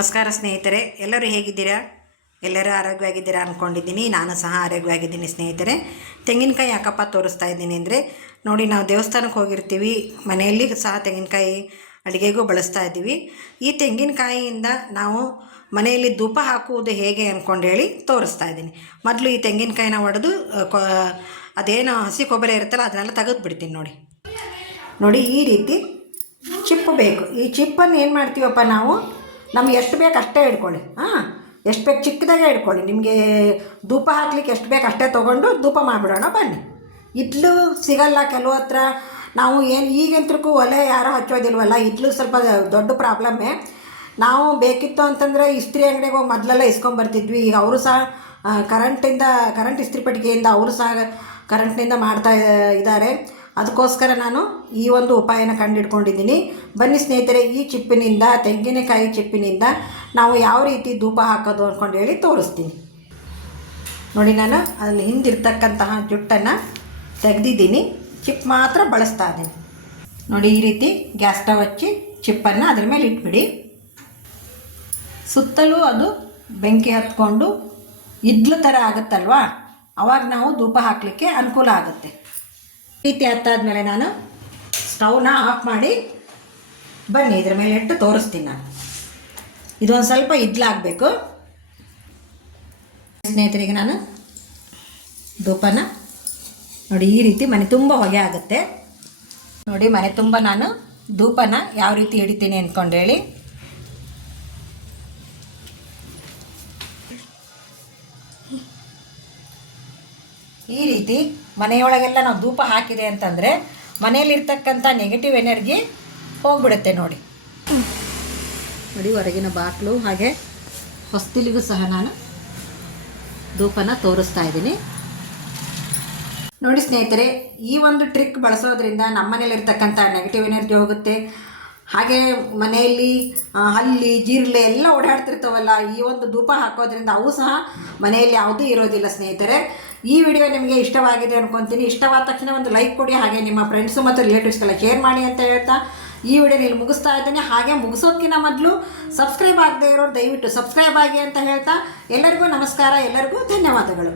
ನಮಸ್ಕಾರ ಸ್ನೇಹಿತರೆ, ಎಲ್ಲರೂ ಹೇಗಿದ್ದೀರಾ? ಎಲ್ಲರೂ ಆರೋಗ್ಯವಾಗಿದ್ದೀರಾ ಅಂದ್ಕೊಂಡಿದ್ದೀನಿ. ನಾನು ಸಹ ಆರೋಗ್ಯವಾಗಿದ್ದೀನಿ ಸ್ನೇಹಿತರೆ. ತೆಂಗಿನಕಾಯಿ ಯಾಕಪ್ಪ ತೋರಿಸ್ತಾ ಇದ್ದೀನಿ ಅಂದರೆ, ನೋಡಿ, ನಾವು ದೇವಸ್ಥಾನಕ್ಕೆ ಹೋಗಿರ್ತೀವಿ, ಮನೆಯಲ್ಲಿ ಸಹ ತೆಂಗಿನಕಾಯಿ ಅಡುಗೆಗೂ ಬಳಸ್ತಾ ಇದ್ದೀವಿ. ಈ ತೆಂಗಿನಕಾಯಿಯಿಂದ ನಾವು ಮನೆಯಲ್ಲಿ ಧೂಪ ಹಾಕುವುದು ಹೇಗೆ ಅಂದ್ಕೊಂಡು ಹೇಳಿ ತೋರಿಸ್ತಾ ಇದ್ದೀನಿ. ಮೊದಲು ಈ ತೆಂಗಿನಕಾಯಿನ ಒಡೆದು ಅದೇನು ಹಸಿ ಕೊಬ್ಬರಿ ಇರುತ್ತಲ್ಲ ಅದನ್ನೆಲ್ಲ ತೆಗೆದು ಬಿಡ್ತೀನಿ. ನೋಡಿ, ಈ ರೀತಿ ಚಿಪ್ಪು ಬೇಕು. ಈ ಚಿಪ್ಪನ್ನು ಏನು ಮಾಡ್ತೀವಪ್ಪ ನಾವು, ನಮ್ಗೆ ಎಷ್ಟು ಬೇಕು ಅಷ್ಟೇ ಇಟ್ಕೊಳ್ಳಿ. ಎಷ್ಟು ಬೇಕು ಚಿಕ್ಕದಾಗೆ ಇಟ್ಕೊಳ್ಳಿ. ನಿಮಗೆ ಧೂಪ ಹಾಕ್ಲಿಕ್ಕೆ ಎಷ್ಟು ಬೇಕು ಅಷ್ಟೇ ತೊಗೊಂಡು ಧೂಪ ಮಾಡಿಬಿಡೋಣ ಬನ್ನಿ. ಇಡ್ಲು ಸಿಗಲ್ಲ ಕೆಲವು ಹತ್ರ. ನಾವು ಏನು ಈಗಂತೂ ಒಲೆ ಯಾರೂ ಹಚ್ಚೋದಿಲ್ವಲ್ಲ, ಇಡ್ಲು ಸ್ವಲ್ಪ ದೊಡ್ಡ ಪ್ರಾಬ್ಲಮ್ಮೇ. ನಾವು ಬೇಕಿತ್ತು ಅಂತಂದರೆ ಇಸ್ತ್ರಿ ಅಂಗಡಿಗೆ ಹೋಗಿ ಮೊದಲೆಲ್ಲ ಇಸ್ಕೊಂಬರ್ತಿದ್ವಿ. ಈಗ ಅವರು ಸಹ ಕರೆಂಟ್ ಇಸ್ತ್ರಿ ಪೆಟ್ಟಿಗೆಯಿಂದ ಅವರು ಸಹ ಕರೆಂಟ್ನಿಂದ ಮಾಡ್ತಾ ಇದ್ದಾರೆ. ಅದಕ್ಕೋಸ್ಕರ ನಾನು ಈ ಒಂದು ಉಪಾಯನ ಕಂಡುಹಿಡ್ಕೊಂಡಿದ್ದೀನಿ. ಬನ್ನಿ ಸ್ನೇಹಿತರೆ, ಈ ಚಿಪ್ಪಿನಿಂದ, ತೆಂಗಿನಕಾಯಿ ಚಿಪ್ಪಿನಿಂದ ನಾವು ಯಾವ ರೀತಿ ಧೂಪ ಹಾಕೋದು ಅಂದ್ಕೊಂಡು ಹೇಳಿ ತೋರಿಸ್ತೀನಿ. ನೋಡಿ, ನಾನು ಅಲ್ಲಿ ಹಿಂದಿರ್ತಕ್ಕಂತಹ ಜುಟ್ಟನ್ನು ತೆಗೆದಿದ್ದೀನಿ, ಚಿಪ್ ಮಾತ್ರ ಬಳಸ್ತಾ ಇದ್ದೀನಿ. ನೋಡಿ, ಈ ರೀತಿ ಗ್ಯಾಸ್ ಸ್ಟವ್ ಹಚ್ಚಿ ಚಿಪ್ಪನ್ನು ಅದ್ರ ಮೇಲೆ ಇಟ್ಬಿಡಿ. ಸುತ್ತಲೂ ಅದು ಬೆಂಕಿ ಹತ್ಕೊಂಡು ಇಡ್ಲು ಥರ ಆಗುತ್ತಲ್ವಾ, ಆವಾಗ ನಾವು ಧೂಪ ಹಾಕಲಿಕ್ಕೆ ಅನುಕೂಲ ಆಗುತ್ತೆ. ಈ ರೀತಿ ಹತ್ತಾದ್ಮೇಲೆ ನಾನು ಸ್ಟವ್ನ ಆಫ್ ಮಾಡಿ ಬನ್ನಿ ಇದ್ರ ಮೇಲೆ ಇಟ್ಟು ತೋರಿಸ್ತೀನಿ. ನಾನು ಇದೊಂದು ಸ್ವಲ್ಪ ಇಡ್ಲಾಗಬೇಕು ಸ್ನೇಹಿತರಿಗೆ. ನಾನು ಧೂಪನ ನೋಡಿ ಈ ರೀತಿ ಮನೆ ತುಂಬ ಹೊಗೆ ಆಗುತ್ತೆ. ನೋಡಿ, ಮನೆ ತುಂಬ ನಾನು ಧೂಪನ ಯಾವ ರೀತಿ ಹಿಡಿತೀನಿ ಅಂದ್ಕೊಂಡು ಹೇಳಿ. ಈ ರೀತಿ ಮನೆಯೊಳಗೆಲ್ಲ ನಾವು ಧೂಪ ಹಾಕಿದೆ ಅಂತಂದರೆ ಮನೆಯಲ್ಲಿರ್ತಕ್ಕಂಥ ನೆಗೆಟಿವ್ ಎನರ್ಜಿ ಹೋಗ್ಬಿಡುತ್ತೆ. ನೋಡಿ, ಹೊರಗಿನ ಬಾಗಿಲು ಹಾಗೆ ಹೊಸ್ತಿಲಿಗೂ ಸಹ ನಾನು ಧೂಪನ ತೋರಿಸ್ತಾ ಇದ್ದೀನಿ. ನೋಡಿ ಸ್ನೇಹಿತರೆ, ಈ ಒಂದು ಟ್ರಿಕ್ ಬಳಸೋದ್ರಿಂದ ನಮ್ಮ ಮನೇಲಿರ್ತಕ್ಕಂಥ ನೆಗೆಟಿವ್ ಎನರ್ಜಿ ಹೋಗುತ್ತೆ. ಹಾಗೆ ಮನೆಯಲ್ಲಿ ಹಲ್ಲಿ ಜಿರಳೆ ಎಲ್ಲ ಓಡಾಡ್ತಿರ್ತಾವಲ್ಲ, ಈ ಒಂದು ಧೂಪ ಹಾಕೋದ್ರಿಂದ ಅವು ಸಹ ಮನೆಯಲ್ಲಿ ಯಾವುದೂ ಇರೋದಿಲ್ಲ ಸ್ನೇಹಿತರೆ. ಈ ವಿಡಿಯೋ ನಿಮಗೆ ಇಷ್ಟವಾಗಿದೆ ಅನ್ಕೊತೀನಿ. ಇಷ್ಟವಾದ ತಕ್ಷಣ ಒಂದು ಲೈಕ್ ಕೊಡಿ, ಹಾಗೆ ನಿಮ್ಮ ಫ್ರೆಂಡ್ಸು ಮತ್ತು ರಿಲೇಟಿವ್ಸ್ಗೆಲ್ಲ ಶೇರ್ ಮಾಡಿ ಅಂತ ಹೇಳ್ತಾ ಈ ವಿಡಿಯೋ ಇಲ್ಲಿ ಮುಗಿಸ್ತಾ ಇದ್ದೀನಿ. ಹಾಗೆ ಮುಗಿಸೋದಕ್ಕಿಂತ ಮೊದಲು ಸಬ್ಸ್ಕ್ರೈಬ್ ಆಗದೆ ಇರೋರು ದಯವಿಟ್ಟು ಸಬ್ಸ್ಕ್ರೈಬ್ ಆಗಿ ಅಂತ ಹೇಳ್ತಾ ಎಲ್ಲರಿಗೂ ನಮಸ್ಕಾರ, ಎಲ್ಲರಿಗೂ ಧನ್ಯವಾದಗಳು.